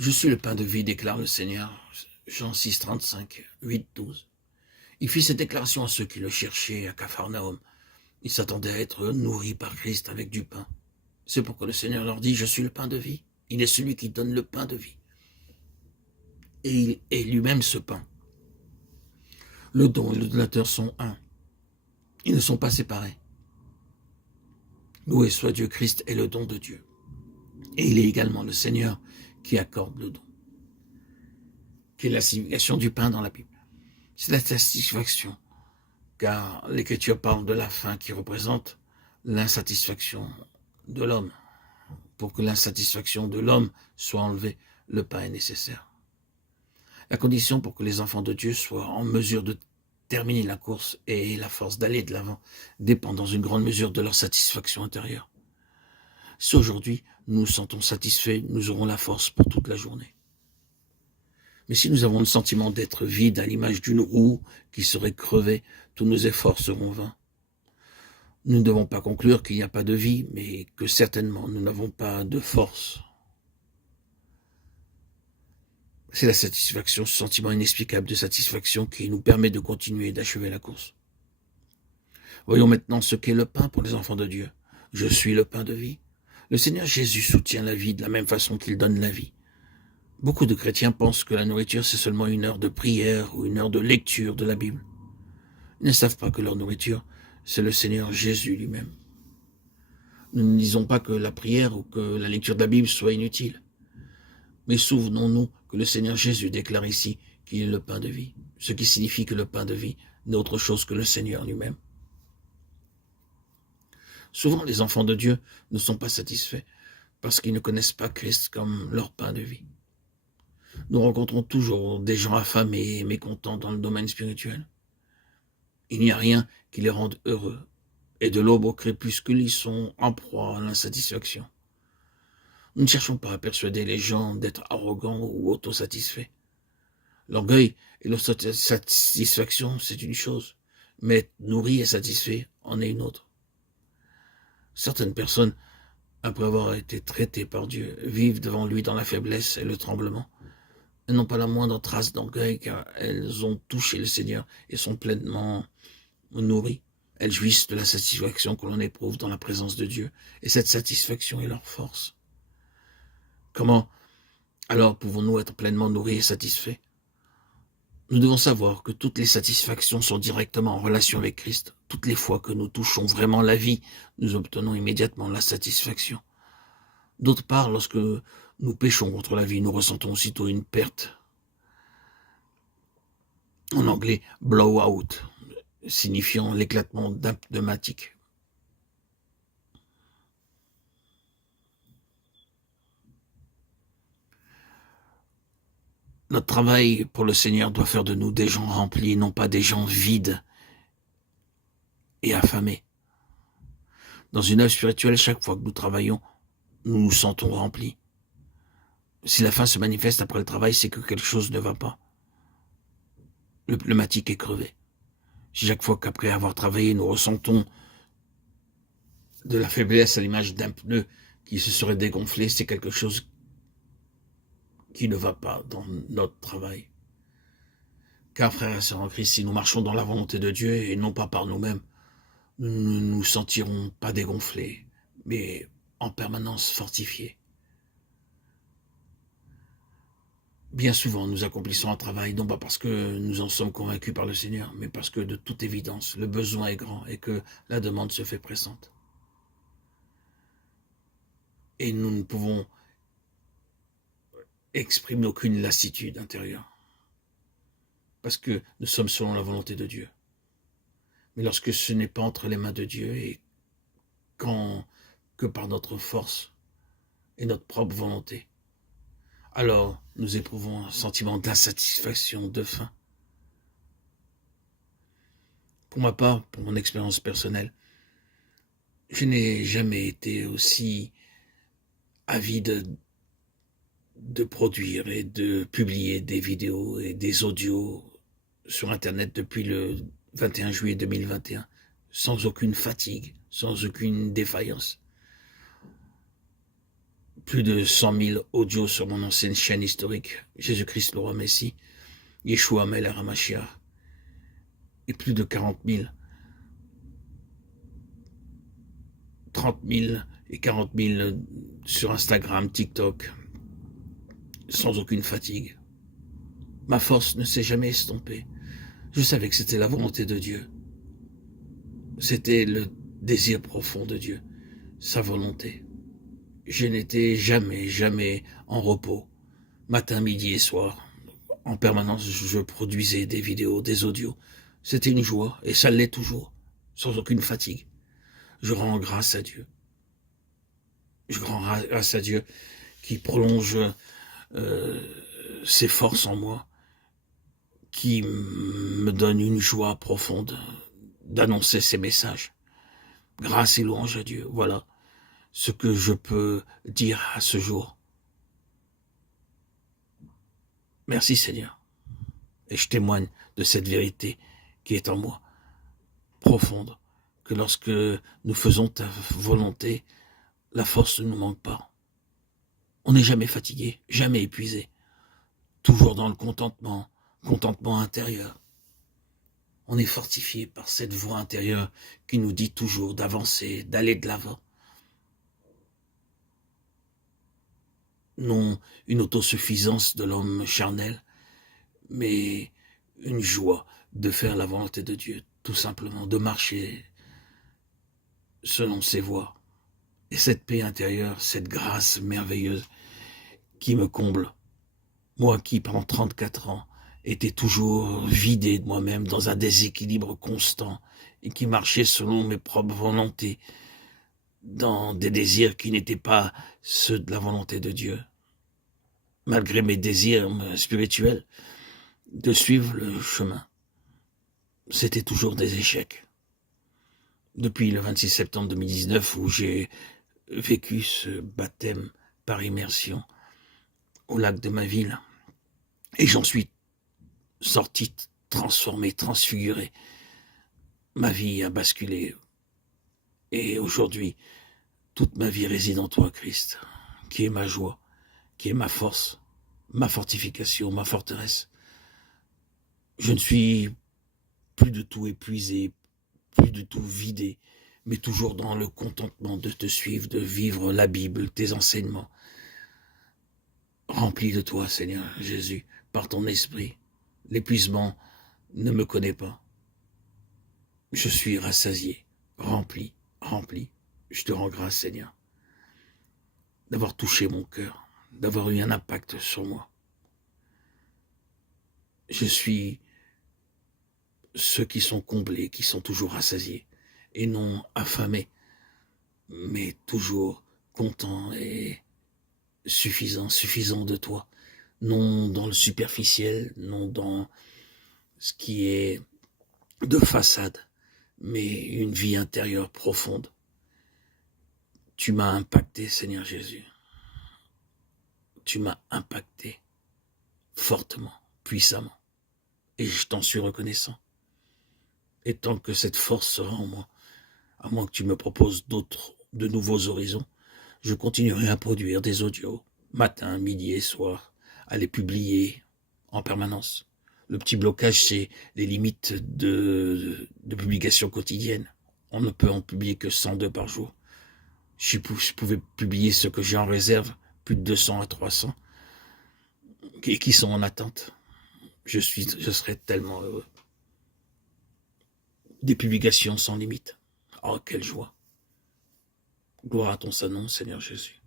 Je suis le pain de vie, déclare le Seigneur. Jean 6, 35, 8, 12. Il fit cette déclaration à ceux qui le cherchaient à Capharnaüm. Ils s'attendaient à être nourris par Christ avec du pain. C'est pourquoi le Seigneur leur dit, je suis le pain de vie. Il est celui qui donne le pain de vie. Et il est lui-même ce pain. Le don et le donateur sont un. Ils ne sont pas séparés. Loué soit Dieu, Christ est le don de Dieu. Et il est également le Seigneur qui accorde le don. Quelle est la signification du pain dans la Bible? C'est la satisfaction, car l'Écriture parle de la faim qui représente l'insatisfaction de l'homme. Pour que l'insatisfaction de l'homme soit enlevée, le pain est nécessaire. La condition pour que les enfants de Dieu soient en mesure de terminer la course et la force d'aller de l'avant dépend dans une grande mesure de leur satisfaction intérieure. Si aujourd'hui nous nous sentons satisfaits, nous aurons la force pour toute la journée. Mais si nous avons le sentiment d'être vides à l'image d'une roue qui serait crevée, tous nos efforts seront vains. Nous ne devons pas conclure qu'il n'y a pas de vie, mais que certainement nous n'avons pas de force. C'est la satisfaction, ce sentiment inexplicable de satisfaction qui nous permet de continuer et d'achever la course. Voyons maintenant ce qu'est le pain pour les enfants de Dieu. Je suis le pain de vie. Le Seigneur Jésus soutient la vie de la même façon qu'il donne la vie. Beaucoup de chrétiens pensent que la nourriture c'est seulement une heure de prière ou une heure de lecture de la Bible. Ils ne savent pas que leur nourriture, c'est le Seigneur Jésus lui-même. Nous ne disons pas que la prière ou que la lecture de la Bible soit inutile. Mais souvenons-nous que le Seigneur Jésus déclare ici qu'il est le pain de vie, ce qui signifie que le pain de vie n'est autre chose que le Seigneur lui-même. Souvent, les enfants de Dieu ne sont pas satisfaits parce qu'ils ne connaissent pas Christ comme leur pain de vie. Nous rencontrons toujours des gens affamés et mécontents dans le domaine spirituel. Il n'y a rien qui les rende heureux, et de l'aube au crépuscule, ils sont en proie à l'insatisfaction. Nous ne cherchons pas à persuader les gens d'être arrogants ou autosatisfaits. L'orgueil et l'autosatisfaction, c'est une chose, mais être nourri et satisfait en est une autre. Certaines personnes, après avoir été traitées par Dieu, vivent devant lui dans la faiblesse et le tremblement. Elles n'ont pas la moindre trace d'orgueil car elles ont touché le Seigneur et sont pleinement nourries. Elles jouissent de la satisfaction que l'on éprouve dans la présence de Dieu et cette satisfaction est leur force. Comment alors pouvons-nous être pleinement nourris et satisfaits? Nous devons savoir que toutes les satisfactions sont directement en relation avec Christ. Toutes les fois que nous touchons vraiment la vie, nous obtenons immédiatement la satisfaction. D'autre part, lorsque nous péchons contre la vie, nous ressentons aussitôt une perte. En anglais, blow-out, signifiant l'éclatement d'un pneumatique. Notre travail pour le Seigneur doit faire de nous des gens remplis, non pas des gens vides et affamés. Dans une œuvre spirituelle, chaque fois que nous travaillons, nous nous sentons remplis. Si la faim se manifeste après le travail, c'est que quelque chose ne va pas. Le pneumatique est crevé. Si chaque fois qu'après avoir travaillé, nous ressentons de la faiblesse à l'image d'un pneu qui se serait dégonflé, c'est quelque chose qui ne va pas dans notre travail. Car, frères et sœurs en Christ, si nous marchons dans la volonté de Dieu et non pas par nous-mêmes, nous ne nous sentirons pas dégonflés, mais en permanence fortifiés. Bien souvent, nous accomplissons un travail, non pas parce que nous en sommes convaincus par le Seigneur, mais parce que de toute évidence, le besoin est grand et que la demande se fait pressante. Et nous ne pouvons exprimer aucune lassitude intérieure, parce que nous sommes selon la volonté de Dieu. Mais lorsque ce n'est pas entre les mains de Dieu et que par notre force et notre propre volonté, alors nous éprouvons un sentiment d'insatisfaction, de faim. Pour ma part, pour mon expérience personnelle, je n'ai jamais été aussi avide de produire et de publier des vidéos et des audios sur Internet depuis le 21 juillet 2021, sans aucune fatigue, sans aucune défaillance. plus de 100 000 audios sur mon ancienne chaîne historique, Jésus-Christ le roi Messie, Yeshua Melech HaMashiach, et plus de 40 000, 30 000 et 40 000 sur Instagram, TikTok, sans aucune fatigue. Ma force ne s'est jamais estompée. Je savais que c'était la volonté de Dieu. C'était le désir profond de Dieu, sa volonté. Je n'étais jamais en repos, matin, midi et soir. En permanence, je produisais des vidéos, des audios. C'était une joie, et ça l'est toujours, sans aucune fatigue. Je rends grâce à Dieu. Je rends grâce à Dieu qui prolonge ses forces en moi, qui me donne une joie profonde d'annoncer ces messages. Grâce et louange à Dieu, voilà ce que je peux dire à ce jour. Merci Seigneur. Et je témoigne de cette vérité qui est en moi, profonde, que lorsque nous faisons ta volonté, la force ne nous manque pas. On n'est jamais fatigué, jamais épuisé, toujours dans le contentement intérieur. On est fortifié par cette voix intérieure qui nous dit toujours d'avancer, d'aller de l'avant. Non une autosuffisance de l'homme charnel, mais une joie de faire la volonté de Dieu, tout simplement, de marcher selon ses voies. Et cette paix intérieure, cette grâce merveilleuse qui me comble, moi qui, pendant 34 ans, étais toujours vidé de moi-même dans un déséquilibre constant et qui marchait selon mes propres volontés, dans des désirs qui n'étaient pas ceux de la volonté de Dieu. Malgré mes désirs spirituels, de suivre le chemin, c'était toujours des échecs. Depuis le 26 septembre 2019, où j'ai vécu ce baptême par immersion au lac de ma ville, et j'en suis sorti transformé, transfiguré. Ma vie a basculé, et aujourd'hui, toute ma vie réside en toi, Christ, qui est ma joie, qui est ma force, ma fortification, ma forteresse. Je ne suis plus du tout épuisé, plus du tout vidé, mais toujours dans le contentement de te suivre, de vivre la Bible, tes enseignements. Rempli de toi, Seigneur Jésus, par ton esprit. L'épuisement ne me connaît pas. Je suis rassasié, rempli. Je te rends grâce, Seigneur, d'avoir touché mon cœur, d'avoir eu un impact sur moi. Je suis ceux qui sont comblés, qui sont toujours rassasiés, et non affamés, mais toujours contents et suffisants de toi. Non dans le superficiel, non dans ce qui est de façade, mais une vie intérieure profonde. Tu m'as impacté, Seigneur Jésus. Tu m'as impacté fortement, puissamment, et je t'en suis reconnaissant. Et tant que cette force sera en moi, à moins que tu me proposes de nouveaux horizons, je continuerai à produire des audios, matin, midi et soir, à les publier en permanence. Le petit blocage, c'est les limites de publication quotidienne. On ne peut en publier que 102 par jour. Je pouvais publier ce que j'ai en réserve, plus de 200 à 300, et qui sont en attente. Je serais tellement heureux. Des publications sans limite. Oh, quelle joie. Gloire à ton Saint-Nom, Seigneur Jésus.